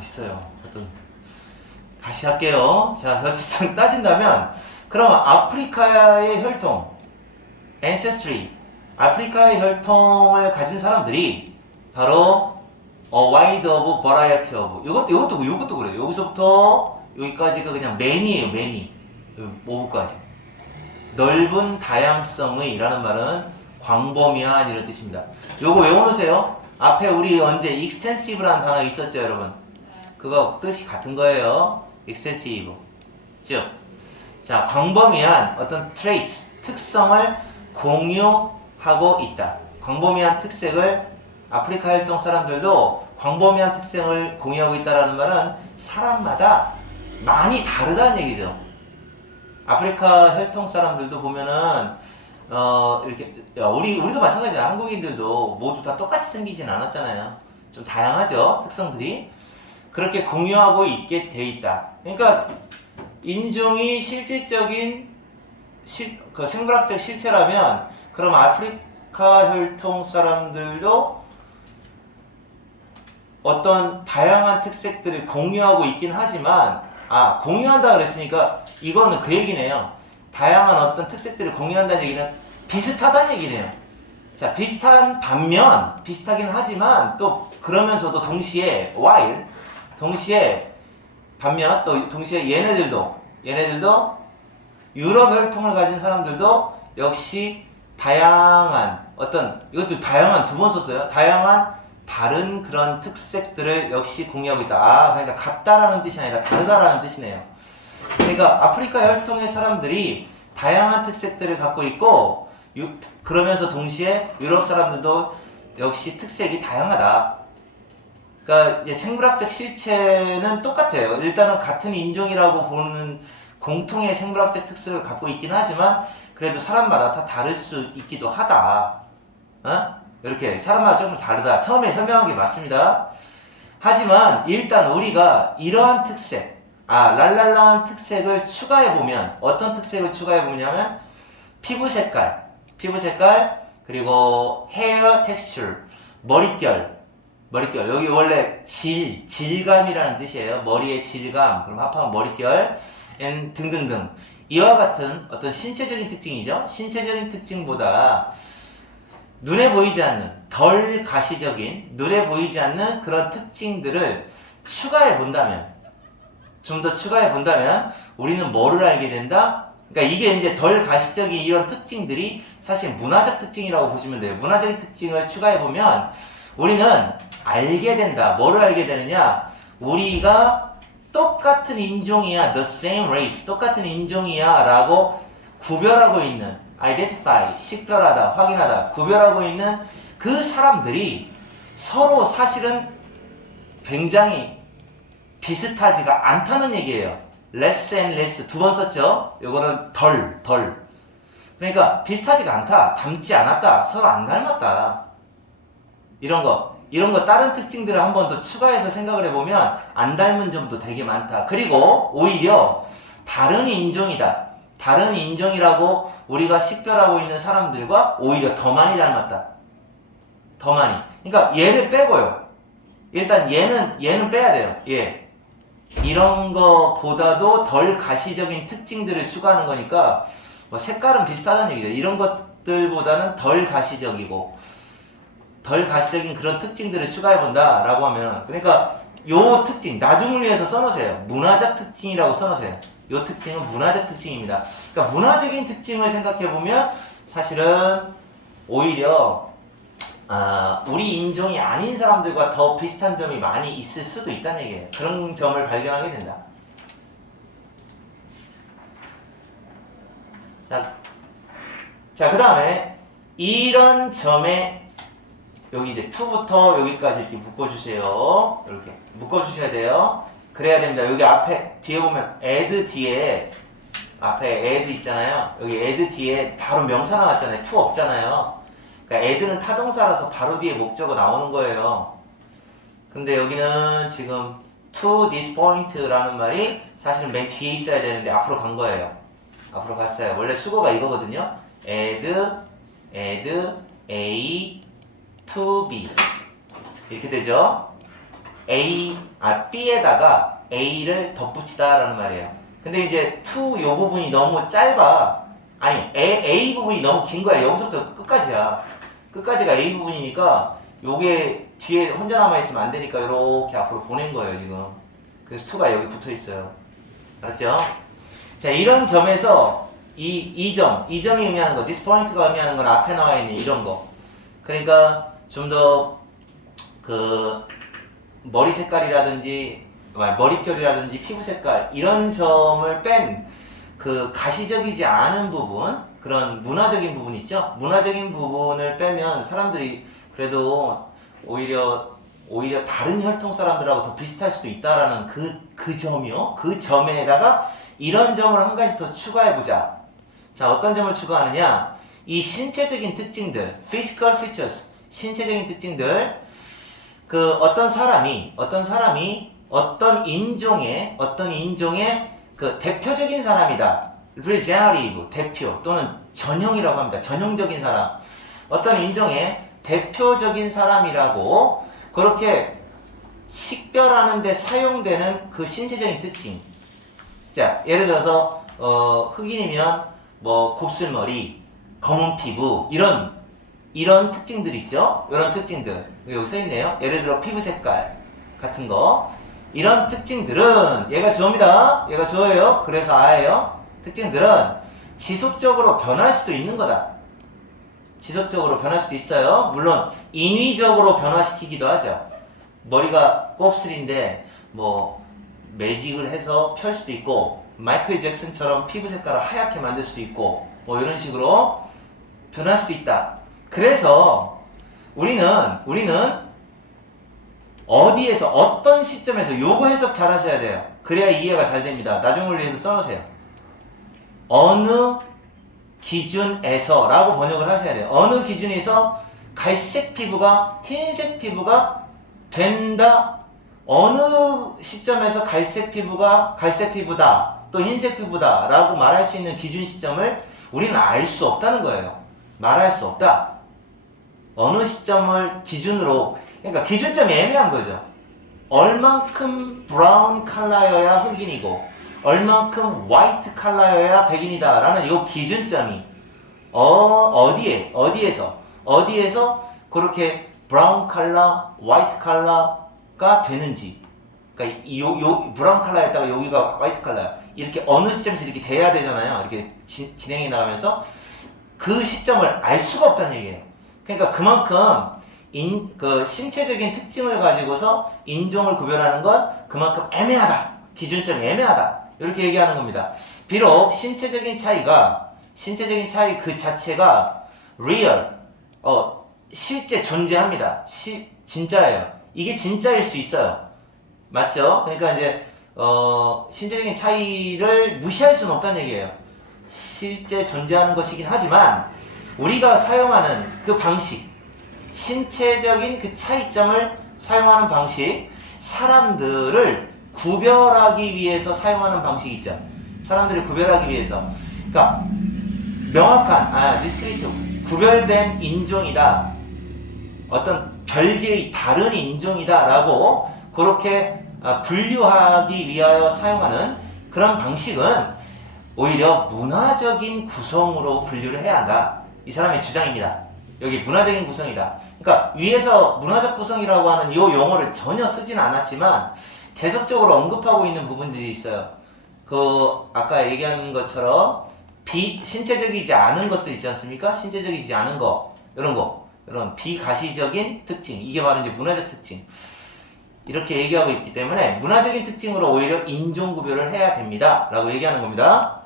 있어요. 어떤 다시 할게요. 자, 어쨌든 따진다면 그럼 아프리카의 혈통, ancestry, 아프리카의 혈통을 가진 사람들이 바로 a wide of variety of 이것도 그래요. 여기서부터 여기까지가 그냥 many예요. many. 뭐까지 넓은 다양성의 라는 말은 광범위한 이런 뜻입니다. 요거 외워놓으세요. 앞에 우리 언제 extensive라는 단어 있었죠, 여러분? 그거 뜻이 같은 거예요. extensive. 쭉. 자, 광범위한 어떤 traits, 특성을 공유하고 있다. 광범위한 특색을 아프리카 혈통 사람들도 광범위한 특성을 공유하고 있다라는 말은 사람마다 많이 다르다는 얘기죠. 아프리카 혈통 사람들도 보면은 이렇게 우리도 마찬가지야. 한국인들도 모두 다 똑같이 생기진 않았잖아요. 좀 다양하죠, 특성들이. 그렇게 공유하고 있게 돼 있다. 그러니까 인종이 실질적인 그 생물학적 실체라면 그럼 아프리카 혈통 사람들도 어떤 다양한 특색들을 공유하고 있긴 하지만 공유한다 그랬으니까 이거는 그 얘기네요. 다양한 어떤 특색들을 공유한다는 얘기는 비슷하다는 얘기네요. 자, 비슷한 반면 비슷하긴 하지만 또 그러면서도 동시에 반면 또 동시에 얘네들도 유럽 혈통을 가진 사람들도 역시 다양한 이것도 다양한 두 번 썼어요. 다양한 다른 그런 특색들을 역시 공유하고 있다. 그러니까 같다라는 뜻이 아니라 다르다라는 뜻이네요. 그러니까 아프리카 혈통의 사람들이 다양한 특색들을 갖고 있고 그러면서 동시에 유럽 사람들도 역시 특색이 다양하다. 그러니까 이제 생물학적 실체는 똑같아요. 일단은 같은 인종이라고 보는 공통의 생물학적 특색을 갖고 있긴 하지만 그래도 사람마다 다 다를 수 있기도 하다. 이렇게 사람마다 조금 다르다. 처음에 설명한 게 맞습니다. 하지만 일단 우리가 이러한 특색, 랄랄라한 특색을 추가해보면 어떤 특색을 추가해보냐면 피부 색깔, 그리고 헤어 텍스처, 머릿결 여기 원래 질감이라는 뜻이에요. 머리의 질감, 그럼 합하면 머릿결 등등등. 이와 같은 어떤 신체적인 특징이죠. 신체적인 특징보다 눈에 보이지 않는 덜 가시적인 눈에 보이지 않는 그런 특징들을 좀 더 추가해 본다면 우리는 뭐를 알게 된다? 그러니까 이게 이제 덜 가시적인 이런 특징들이 사실 문화적 특징이라고 보시면 돼요. 문화적인 특징을 추가해 보면 우리는 알게 된다. 뭐를 알게 되느냐? 우리가 똑같은 인종이야, the same race, 똑같은 인종이야 라고 구별하고 있는, identify, 식별하다, 확인하다, 구별하고 있는 그 사람들이 서로 사실은 굉장히 비슷하지가 않다는 얘기예요. less and less 두 번 썼죠? 요거는 덜. 그러니까 비슷하지가 않다, 닮지 않았다, 서로 안 닮았다. 이런 거 다른 특징들을 한 번 더 추가해서 생각을 해보면 안 닮은 점도 되게 많다. 그리고 오히려 다른 인종이다. 다른 인종이라고 우리가 식별하고 있는 사람들과 오히려 더 많이 닮았다. 더 많이. 그러니까 얘를 빼고요. 일단 얘는 빼야 돼요. 이런 거보다도 덜 가시적인 특징들을 추가하는 거니까 뭐 색깔은 비슷하다는 얘기죠. 이런 것들보다는 덜 가시적인 그런 특징들을 추가해본다 라고 하면, 그러니까 요 특징 나중을 위해서 써놓으세요. 문화적 특징이라고 써놓으세요. 요 특징은 문화적 특징입니다. 그러니까 문화적인 특징을 생각해보면 사실은 오히려 우리 인종이 아닌 사람들과 더 비슷한 점이 많이 있을 수도 있다는 얘기예요. 그런 점을 발견하게 된다. 자, 그 다음에 이런 점에 여기 이제 2부터 여기까지 이렇게 묶어주세요. 이렇게 묶어주셔야 돼요. 그래야 됩니다. 여기 뒤에 보면 add 뒤에 앞에 add 있잖아요. 여기 add 뒤에 바로 명사 나왔잖아요. to 없잖아요. 그러니까 add는 타동사라서 바로 뒤에 목적어 나오는 거예요. 근데 여기는 지금 to this point라는 말이 사실은 맨 뒤에 있어야 되는데 앞으로 간 거예요. 앞으로 갔어요. 원래 수거가 이거거든요. add A to B 이렇게 되죠. B에다가 A를 덧붙이다라는 말이에요. 근데 이제 to 요 부분이 너무 짧아. 아니, A 부분이 너무 긴 거야. 여기서부터 끝까지야. 끝까지가 A 부분이니까 요게 뒤에 혼자 남아있으면 안 되니까 이렇게 앞으로 보낸 거예요, 지금. 그래서 to가 여기 붙어 있어요. 알았죠? 자, 이런 점에서 이 점이 의미하는 거, this point가 의미하는 건 앞에 나와 있는 이런 거. 그러니까 좀 더 그 머리 색깔이라든지 머릿결이라든지 피부 색깔 이런 점을 뺀 그 가시적이지 않은 부분, 그런 문화적인 부분 있죠? 문화적인 부분을 빼면 사람들이 그래도 오히려 다른 혈통 사람들하고 더 비슷할 수도 있다라는 그 점이요. 그 점에다가 이런 점을 한 가지 더 추가해보자. 자, 어떤 점을 추가하느냐? 이 신체적인 특징들, physical features, 신체적인 특징들, 그 어떤 사람이 어떤 인종의 그 대표적인 사람이다. representative, 대표 또는 전형이라고 합니다. 전형적인 사람. 어떤 인종의 대표적인 사람이라고 그렇게 식별하는 데 사용되는 그 신체적인 특징. 자, 예를 들어서 흑인이면 뭐 곱슬머리, 검은 피부 이런 특징들 있죠? 이런 특징들 여기 써 있네요. 예를 들어 피부 색깔 같은 거. 이런 특징들은 얘가 주어입니다. 얘가 주어예요. 그래서 아예요. 특징들은 지속적으로 변할 수도 있는 거다. 지속적으로 변할 수도 있어요. 물론 인위적으로 변화시키기도 하죠. 머리가 곱슬인데 뭐 매직을 해서 펼 수도 있고 마이클 잭슨처럼 피부 색깔을 하얗게 만들 수도 있고 뭐 이런 식으로 변할 수도 있다. 그래서 우리는 어디에서 어떤 시점에서 요거 해석 잘 하셔야 돼요. 그래야 이해가 잘 됩니다. 나중을 위해서 써놓으세요. 어느 기준에서 라고 번역을 하셔야 돼요. 어느 기준에서 갈색 피부가 흰색 피부가 된다. 어느 시점에서 갈색 피부다 또 흰색 피부다 라고 말할 수 있는 기준 시점을 우리는 알 수 없다는 거예요. 말할 수 없다. 어느 시점을 기준으로, 그러니까 기준점이 애매한 거죠. 얼만큼 브라운 컬러여야 흑인이고 얼만큼 화이트 컬러여야 백인이다 라는 이 기준점이 어디에서 그렇게 브라운 컬러, 화이트 컬러가 되는지, 그러니까 요 브라운 컬러였다가 여기가 화이트 컬러야. 이렇게 어느 시점에서 이렇게 돼야 되잖아요. 이렇게 진행해 나가면서 그 시점을 알 수가 없다는 얘기예요. 그러니까 그만큼 그 신체적인 특징을 가지고서 인종을 구별하는 건 그만큼 애매하다. 기준점이 애매하다. 이렇게 얘기하는 겁니다. 비록 신체적인 차이 그 자체가 real, 실제 존재합니다. 진짜예요. 이게 진짜일 수 있어요. 맞죠? 그러니까 이제 신체적인 차이를 무시할 수는 없다는 얘기예요. 실제 존재하는 것이긴 하지만 우리가 사용하는 그 방식, 신체적인 그 차이점을 사용하는 방식, 사람들을 구별하기 위해서 사용하는 방식 있죠. 사람들을 구별하기 위해서. 그러니까 명확한, discrete, 구별된 인종이다. 어떤 별개의 다른 인종이다 라고 그렇게 분류하기 위하여 사용하는 그런 방식은 오히려 문화적인 구성으로 분류를 해야 한다. 이 사람의 주장입니다. 여기 문화적인 구성이다. 그러니까 위에서 문화적 구성이라고 하는 이 용어를 전혀 쓰진 않았지만 계속적으로 언급하고 있는 부분들이 있어요. 그 아까 얘기한 것처럼 신체적이지 않은 것들 있지 않습니까? 신체적이지 않은 거, 이런 비가시적인 특징, 이게 바로 이제 문화적 특징. 이렇게 얘기하고 있기 때문에 문화적인 특징으로 오히려 인종 구별을 해야 됩니다. 라고 얘기하는 겁니다.